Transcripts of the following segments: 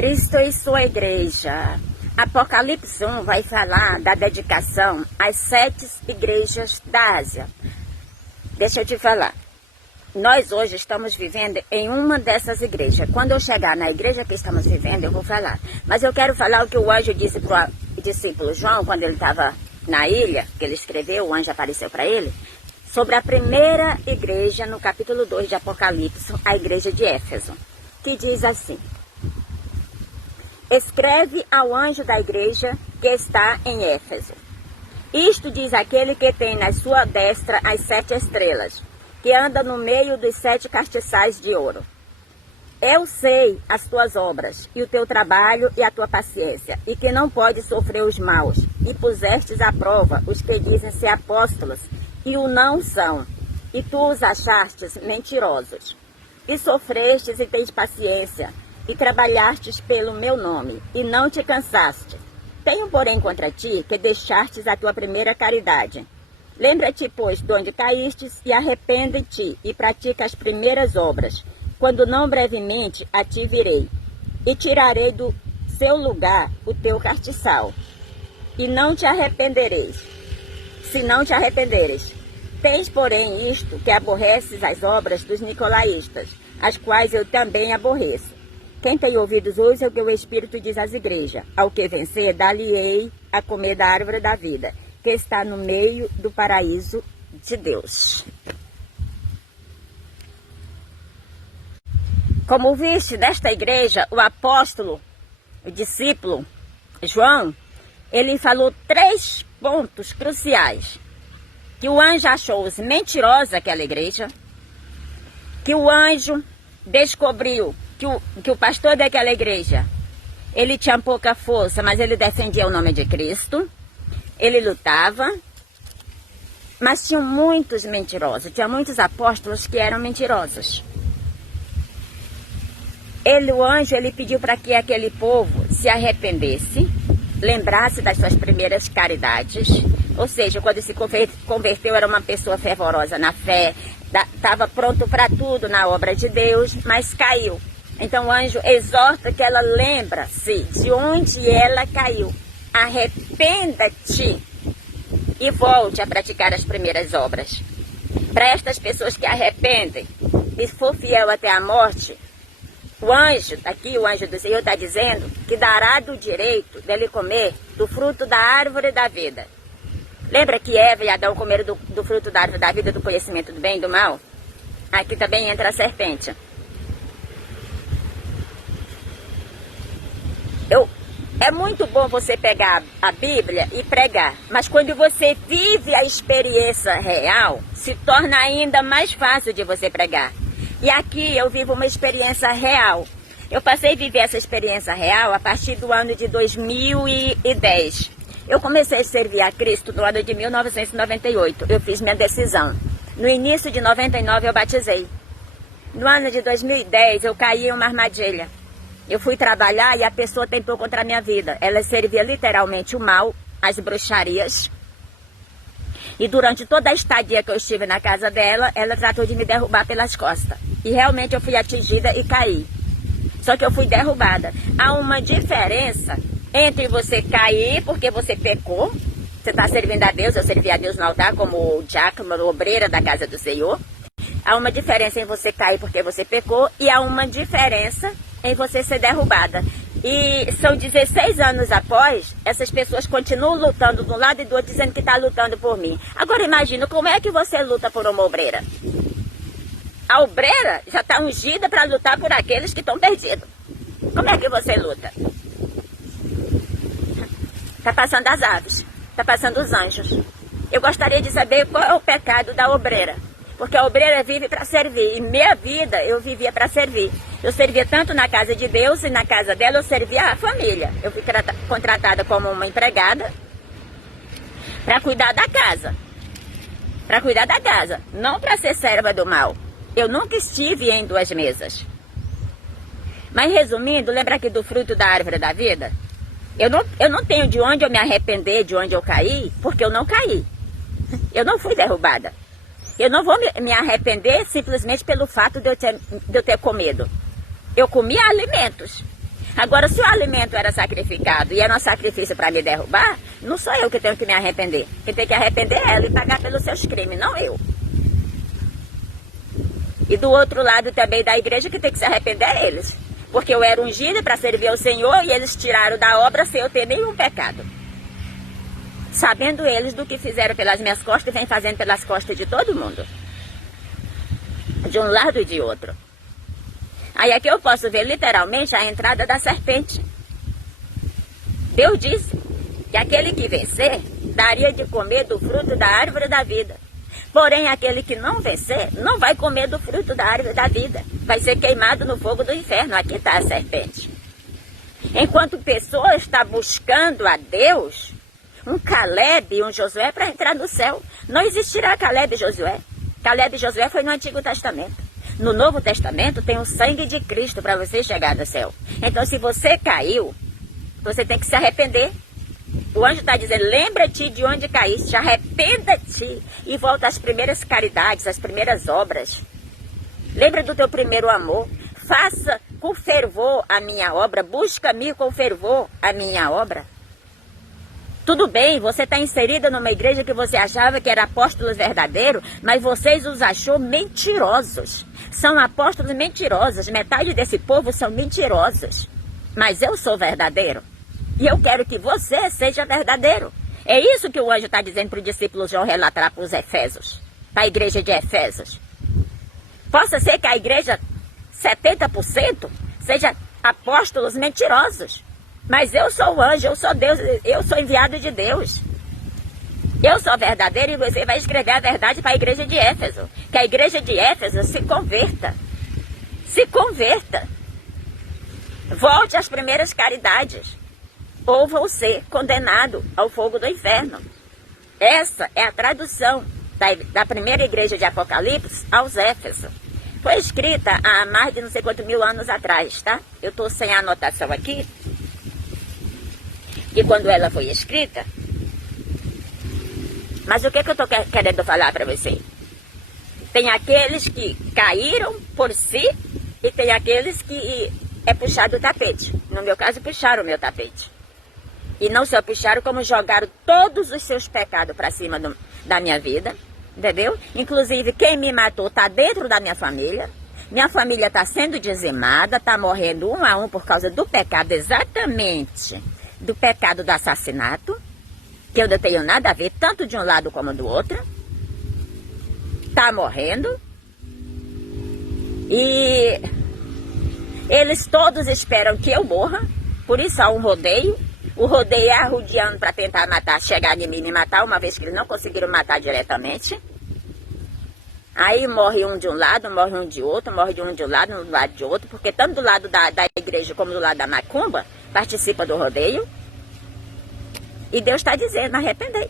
Cristo e sua igreja. Apocalipse 1 vai falar da dedicação às 7 igrejas da Ásia. Deixa eu te falar. Nós hoje estamos vivendo em uma dessas igrejas. Quando eu chegar na igreja que estamos vivendo, eu vou falar. Mas eu quero falar o que o anjo disse para o discípulo João, quando ele estava na ilha, que ele escreveu, o anjo apareceu para ele, sobre a primeira igreja, no capítulo 2 de Apocalipse, a igreja de Éfeso, que diz assim: escreve ao anjo da igreja que está em Éfeso. Isto diz aquele que tem na sua destra as 7 estrelas, que anda no meio dos 7 castiçais de ouro. Eu sei as tuas obras, e o teu trabalho e a tua paciência, e que não podes sofrer os maus, e pusestes à prova os que dizem ser apóstolos, e o não são, e tu os achastes mentirosos. E sofrestes e tens paciência, e trabalhastes pelo meu nome, e não te cansaste. Tenho, porém, contra ti que deixastes a tua primeira caridade. Lembra-te, pois, de onde caístes, e arrepende-te, e pratica as primeiras obras, quando não brevemente a ti virei, e tirarei do seu lugar o teu castiçal, e não te arrependereis, se não te arrependeres. Tens, porém, isto, que aborreces as obras dos nicolaístas, as quais eu também aborreço. Quem tem ouvidos ouça o que o Espírito diz às igrejas. Ao que vencer, dar-lhe-ei a comer da árvore da vida, que está no meio do paraíso de Deus. Como viste desta igreja, o apóstolo, o discípulo João, ele falou 3 pontos cruciais. Que o anjo achou-os mentirosos, aquela igreja. Que o anjo descobriu que o pastor daquela igreja, ele tinha pouca força, mas ele defendia o nome de Cristo. Ele lutava. Mas tinham muitos mentirosos. Tinha muitos apóstolos que eram mentirosos. O anjo, ele pediu para que aquele povo se arrependesse, lembrasse das suas primeiras caridades, ou seja, quando se converteu era uma pessoa fervorosa na fé, estava pronto para tudo na obra de Deus, mas caiu. Então o anjo exorta que ela lembra-se de onde ela caiu. Arrependa-te e volte a praticar as primeiras obras. Para estas pessoas que arrependem e for fiel até a morte, o anjo, aqui o anjo do Senhor está dizendo que dará do direito dele comer do fruto da árvore da vida. Lembra que Eva e Adão comeram do fruto da árvore da vida, do conhecimento do bem e do mal? Aqui também entra a serpente. É muito bom você pegar a Bíblia e pregar, mas quando você vive a experiência real, se torna ainda mais fácil de você pregar. E aqui eu vivo uma experiência real. Eu passei a viver essa experiência real a partir do ano de 2010. Eu comecei a servir a Cristo no ano de 1998. Eu fiz minha decisão. No início de 99 eu batizei. No ano de 2010 eu caí em uma armadilha. Eu fui trabalhar e a pessoa tentou contra a minha vida. Ela servia literalmente o mal, as bruxarias. E durante toda a estadia que eu estive na casa dela, ela tratou de me derrubar pelas costas. E realmente eu fui atingida e caí. Só que eu fui derrubada. Há uma diferença entre você cair porque você pecou. Você está servindo a Deus, eu servi a Deus no altar como diácono, obreira da casa do Senhor. Há uma diferença em você cair porque você pecou e há uma diferença em você ser derrubada. E são 16 anos após, essas pessoas continuam lutando de um lado e do outro, dizendo que está lutando por mim. Agora imagina, como é que você luta por uma obreira? A obreira já está ungida para lutar por aqueles que estão perdidos. Como é que você luta? Está passando as aves, está passando os anjos. Eu gostaria de saber qual é o pecado da obreira. Porque a obreira vive para servir. E minha vida eu vivia para servir. Eu servia tanto na casa de Deus e na casa dela eu servia a família. Eu fui contratada como uma empregada para cuidar da casa. Para cuidar da casa. Não para ser serva do mal. Eu nunca estive em 2 mesas. Mas resumindo, lembra aqui do fruto da árvore da vida? Eu não tenho de onde eu me arrepender, de onde eu caí, porque eu não caí. Eu não fui derrubada. Eu não vou me arrepender simplesmente pelo fato de eu ter comido. Eu comi alimentos. Agora, se o alimento era sacrificado e era um sacrifício para me derrubar, não sou eu que tenho que me arrepender. Quem tem que arrepender é ela e pagar pelos seus crimes, não eu. E do outro lado também da igreja, que tem que se arrepender é eles. Porque eu era ungida para servir ao Senhor e eles tiraram da obra sem eu ter nenhum pecado. Sabendo eles do que fizeram pelas minhas costas e vem fazendo pelas costas de todo mundo. De um lado e de outro. Aí aqui eu posso ver literalmente a entrada da serpente. Deus disse que aquele que vencer daria de comer do fruto da árvore da vida. Porém, aquele que não vencer não vai comer do fruto da árvore da vida. Vai ser queimado no fogo do inferno. Aqui está a serpente. Enquanto pessoa está buscando a Deus, um Caleb e um Josué para entrar no céu. Não existirá Caleb e Josué. Caleb e Josué foi no Antigo Testamento. No Novo Testamento tem o sangue de Cristo para você chegar no céu. Então, se você caiu, você tem que se arrepender. O anjo está dizendo, lembra-te de onde caíste, arrependa-te e volta às primeiras caridades, às primeiras obras. Lembra do teu primeiro amor. Faça com fervor a minha obra, busca-me com fervor a minha obra. Tudo bem, você está inserida numa igreja que você achava que era apóstolos verdadeiros, mas vocês os achou mentirosos. São apóstolos mentirosos, metade desse povo são mentirosos. Mas eu sou verdadeiro. E eu quero que você seja verdadeiro. É isso que o anjo está dizendo para o discípulo João relatar para os Efésios, para a igreja de Efésios. Possa ser que a igreja, 70%, seja apóstolos mentirosos. Mas eu sou o anjo, eu sou Deus, eu sou enviado de Deus. Eu sou verdadeiro e você vai escrever a verdade para a igreja de Éfeso. Que a igreja de Éfeso se converta. Se converta. Volte às primeiras caridades. Ou vou ser condenado ao fogo do inferno. Essa é a tradução da primeira igreja de Apocalipse aos Éfesos. Foi escrita há mais de não sei quantos mil anos atrás, tá? Eu estou sem a anotação aqui. E quando ela foi escrita... Mas o que eu estou querendo falar para você? Tem aqueles que caíram por si e tem aqueles que é puxado o tapete. No meu caso, puxaram o meu tapete. E não só puxaram, como jogaram todos os seus pecados para cima da minha vida. Entendeu? Inclusive, quem me matou está dentro da minha família. Minha família está sendo dizimada, está morrendo um a um por causa do pecado, exatamente do pecado do assassinato. Que eu não tenho nada a ver, tanto de um lado como do outro. Está morrendo. E eles todos esperam que eu morra. Por isso há um rodeio. O rodeio é arrodeando para tentar matar, chegar em mim e me matar, uma vez que eles não conseguiram matar diretamente. Aí morre um de um lado, morre um de outro, morre de um de um lado de outro, porque tanto do lado da igreja como do lado da macumba participa do rodeio. E Deus está dizendo, arrependei.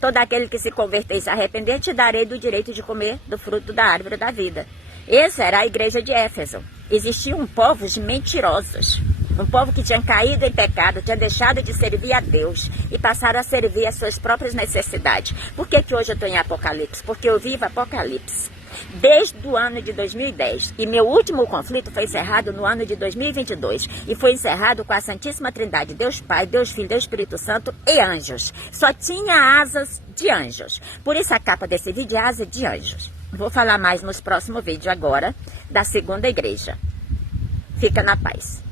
Todo aquele que se converter e se arrepender, te darei do direito de comer do fruto da árvore da vida. Essa era a igreja de Éfeso. Existiam povos mentirosos. Um povo que tinha caído em pecado, tinha deixado de servir a Deus e passaram a servir as suas próprias necessidades. Por que hoje eu estou em Apocalipse? Porque eu vivo Apocalipse desde o ano de 2010. E meu último conflito foi encerrado no ano de 2022. E foi encerrado com a Santíssima Trindade, Deus Pai, Deus Filho, Deus Espírito Santo e anjos. Só tinha asas de anjos. Por isso a capa desse vídeo é asa de anjos. Vou falar mais nos próximos vídeos agora da segunda igreja. Fica na paz.